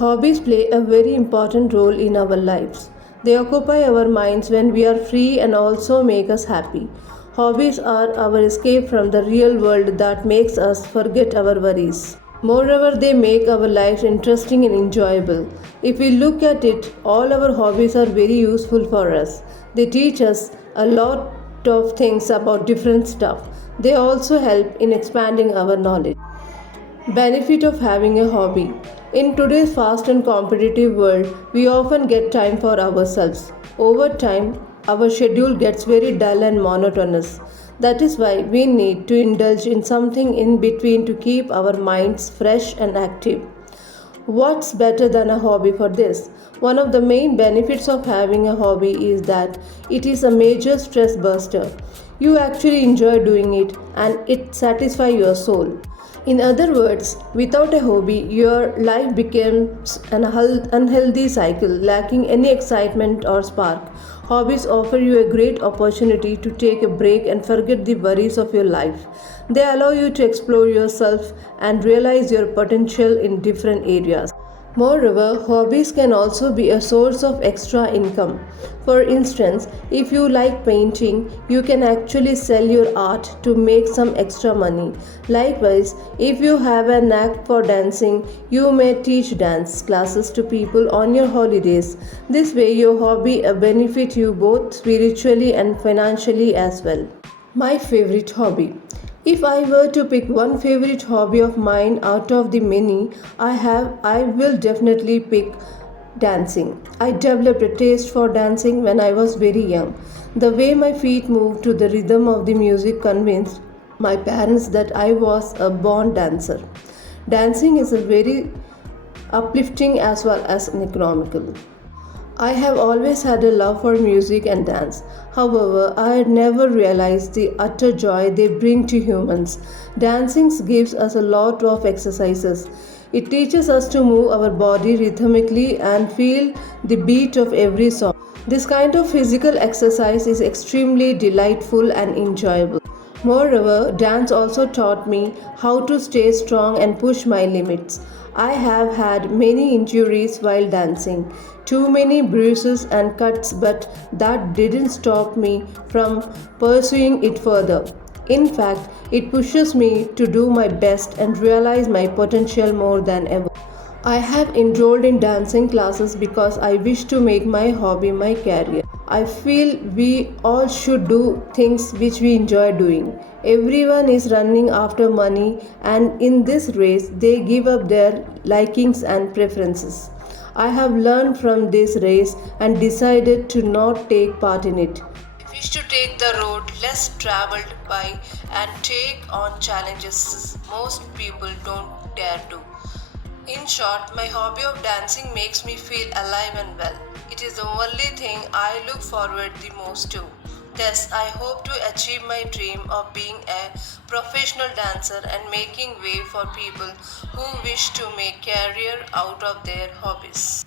Hobbies play a very important role in our lives. They occupy our minds when we are free and also make us happy. Hobbies are our escape from the real world that makes us forget our worries. Moreover, they make our lives interesting and enjoyable. If we look at it, all our hobbies are very useful for us. They teach us a lot of things about different stuff. They also help in expanding our knowledge. Benefit of having a hobby. In today's fast and competitive world, we often get time for ourselves. Over time, our schedule gets very dull and monotonous. That is why we need to indulge in something in between to keep our minds fresh and active. What's better than a hobby for this? One of the main benefits of having a hobby is that it is a major stress buster. You actually enjoy doing it and it satisfies your soul. In other words, without a hobby, your life becomes an unhealthy cycle, lacking any excitement or spark. Hobbies offer you a great opportunity to take a break and forget the worries of your life. They allow you to explore yourself and realize your potential in different areas. Moreover, hobbies can also be a source of extra income. For instance, if you like painting, you can actually sell your art to make some extra money. Likewise, if you have a knack for dancing, you may teach dance classes to people on your holidays. This way, your hobby benefit you both spiritually and financially as well. My favorite hobby. If I were to pick one favorite hobby of mine out of the many I have, I will definitely pick dancing. I developed a taste for dancing when I was very young. The way my feet moved to the rhythm of the music convinced my parents that I was a born dancer. Dancing is a very uplifting as well as economical. I have always had a love for music and dance. However, I had never realized the utter joy they bring to humans. Dancing gives us a lot of exercises. It teaches us to move our body rhythmically and feel the beat of every song. This kind of physical exercise is extremely delightful and enjoyable. Moreover, dance also taught me how to stay strong and push my limits. I have had many injuries while dancing, too many bruises and cuts, but that didn't stop me from pursuing it further. In fact, it pushes me to do my best and realize my potential more than ever. I have enrolled in dancing classes because I wish to make my hobby my career. I feel we all should do things which we enjoy doing. Everyone is running after money, and in this race, they give up their likings and preferences. I have learned from this race and decided to not take part in it. I wish to take the road less traveled by and take on challenges most people don't dare to. In short, my hobby of dancing makes me feel alive and well. It is the only thing I look forward the most to. Thus, I hope to achieve my dream of being a professional dancer and making way for people who wish to make career out of their hobbies.